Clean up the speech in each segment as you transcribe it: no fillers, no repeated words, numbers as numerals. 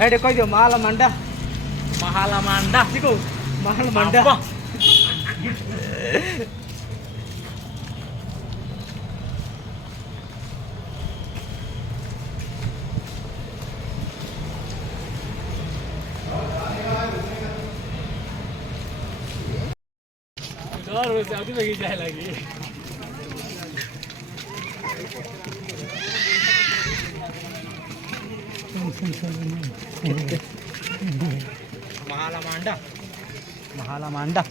ଏଇଠି କହିଦିଅ ମାହାଲ ମାଣ୍ଡା Mahala Manda. ଚିକୁ ମାହାଲ ମାଣ୍ଡା Apa? Baru satu lagi jalan lagi. Mahala Manda. ମାହାଲ ମାଣ୍ଡା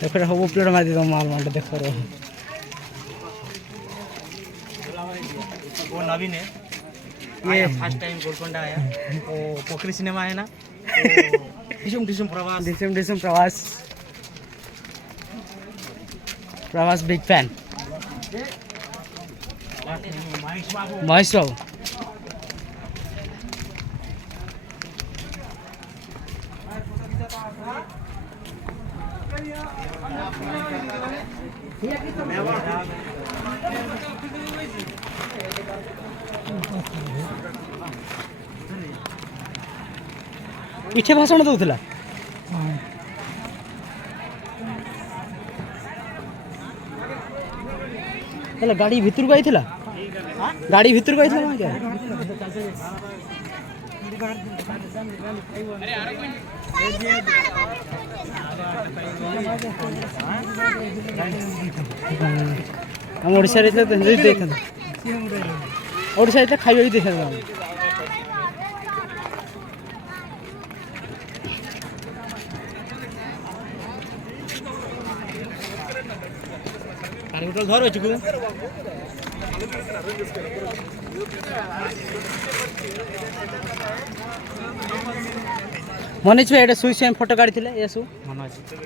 ଦେଖ ସବୁ ପ୍ଲେଟ୍ ମାରି ଦିଅ ମାହାଲ ମାଣ୍ଡା ଦେଖ वो नवीन है ये फर्स्ट टाइम गोलकोंडा आया वो पोखरी सिनेमा है ना डिसुम डिसुम प्रवास डिसम डिसम प्रवास प्रवास बिग फैन महेश बाबू इठे भाषण दौला गाड़ी भितर को आई गाड़ी भितर को आई क्या हम ओडिशा देख ओडिशा खाଇବା ବି देखा धर अच्छी मनीष भाई सुई फोटो काढ़ी ये सब मन अच्छी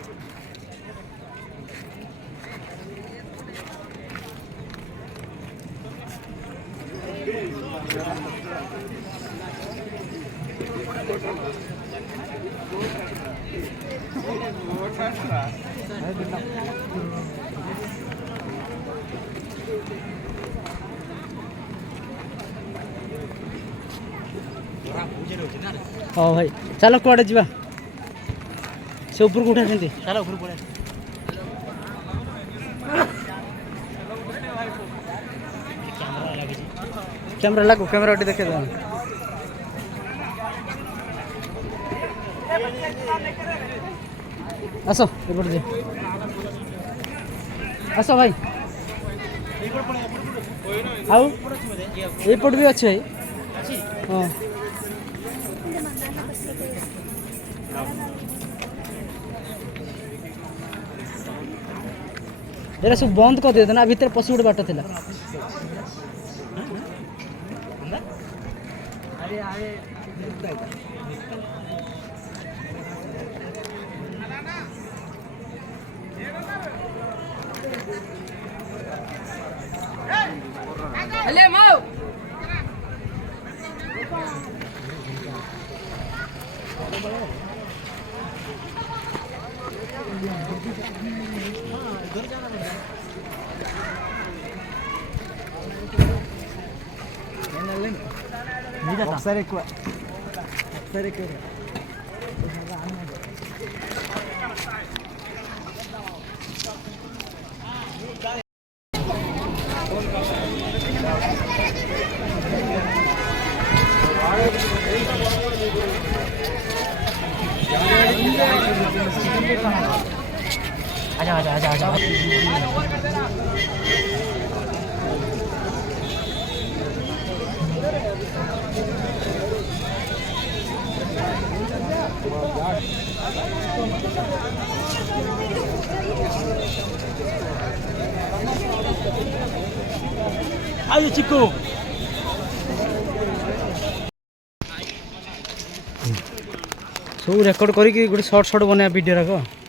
हाँ भाई चलो कड़े जा से ऊपर को उठा चलो ऊपर पड़े कैमरा लगो कैमरा देखे आसो एपट जे आसो भाई आउ एपट भी अच्छे हाँ ये सब बंद कर दिए ना भीतर पशु गोटे बाट था ఒకసారి आजा आजा आजा आजा आइए चिक्कू सब रेकर्ड करी गोटे सर्ट सर्ट बना वीडियो रख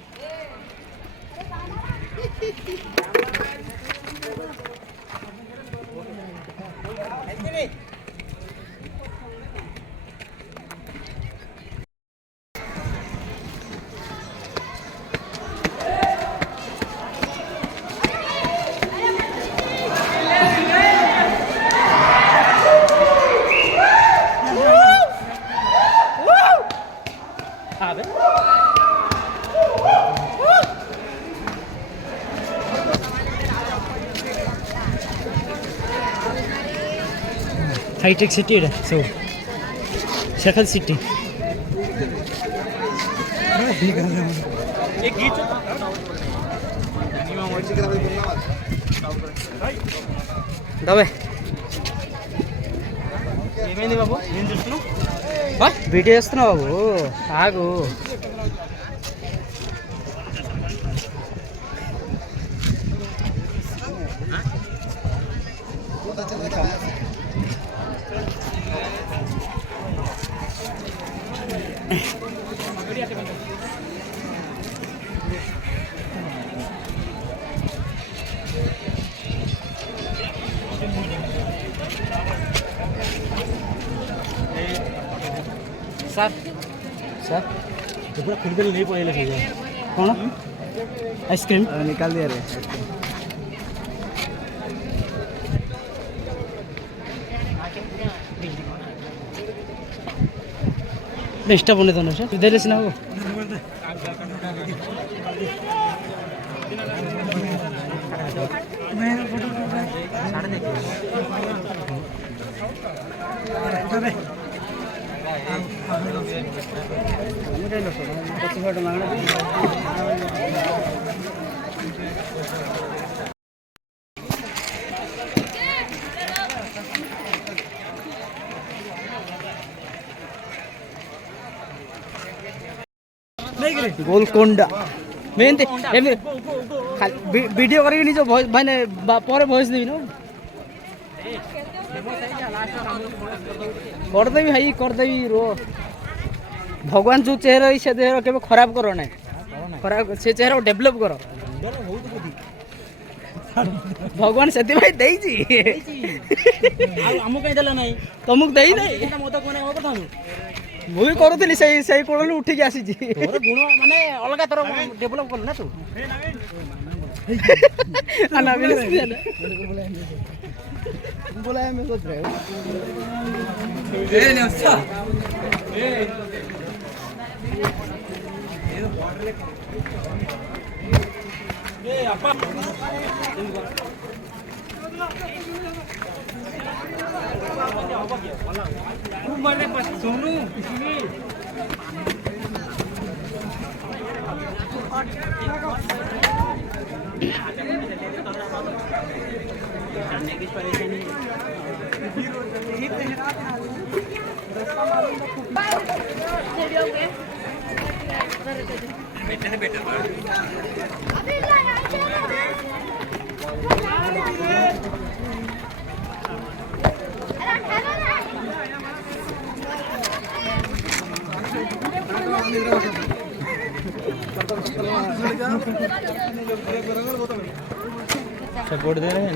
ହାଇଟେକ୍ ସିଟି ଏଇଟା ସବୁ ସେଖଲ ସିଟି దవే ఏమైంది బాబు నేను చూస్తున్నావు వీడియో చేస్తున్నావు బాబు ఆగు ସାର୍ ସାର୍ ପୁରା ଖୋଲିଦେଲେ ନେଇ ପଳେଇଲେ ସେ କ'ଣ ଆଇସ୍କ୍ରିମ୍ ନିକାଲ ଦିଆ ରେ ବେଷ୍ଟା ବନେଇ ଦେଉନ ସାର୍ ଦେଲେ ସିନା ହବ ଗୋଲକୋଣ୍ଡା ଏମିତି ଭିଡ଼ିଓ କରିକି ନିଜ ଭଏସ୍ ମାନେ ପରେ ଭଏସ୍ ଦେବି ନା କରିଦେବି ଭାଇ କରିଦେବି ରୁହ ଭଗବାନ ଯେଉଁ ଚେହେରା ସେ ଚେହେରା କେବେ ଖରାପ କର ନାହିଁ ଖରାପ ସେ ଚେହେରା ଡେଭଲପ୍ କର ଭଗବାନ ସେଥିପାଇଁ ଦେଇଛି ଆମକୁ କାହିଁ ଦେଲା ନାହିଁ ତମକୁ ଦେଇନାହିଁ ମୁଁ ବି କରୁଥିଲି ସେଇ କୋଣରୁ ଉଠିକି ଆସିଛି ତୋର ଗୁଣ ମାନେ ଅଲଗା ତୋର ଡେଭଲପ୍ କଲୁ ନା ତୁ सपोर्ट दे रहे हैं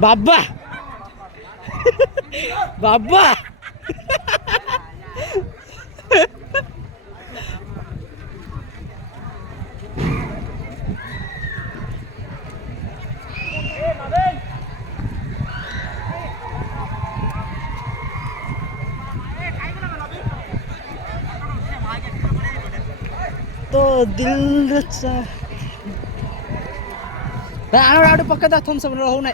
बाबा बाबा तो दिल आड़ पक्का थम्स अप हो ना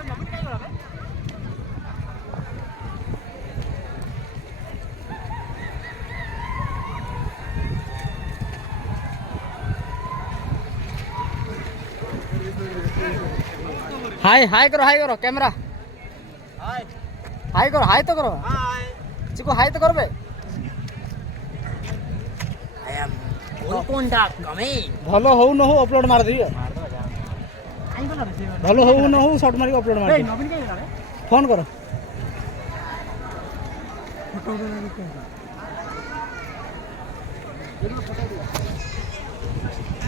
हाय करो कैमरा हाय करो चिको हाय तो करबे भलो हो न हो अपलोड मार दी भलो हो न हो शॉट मार अपलोड मार फोन करो फोटो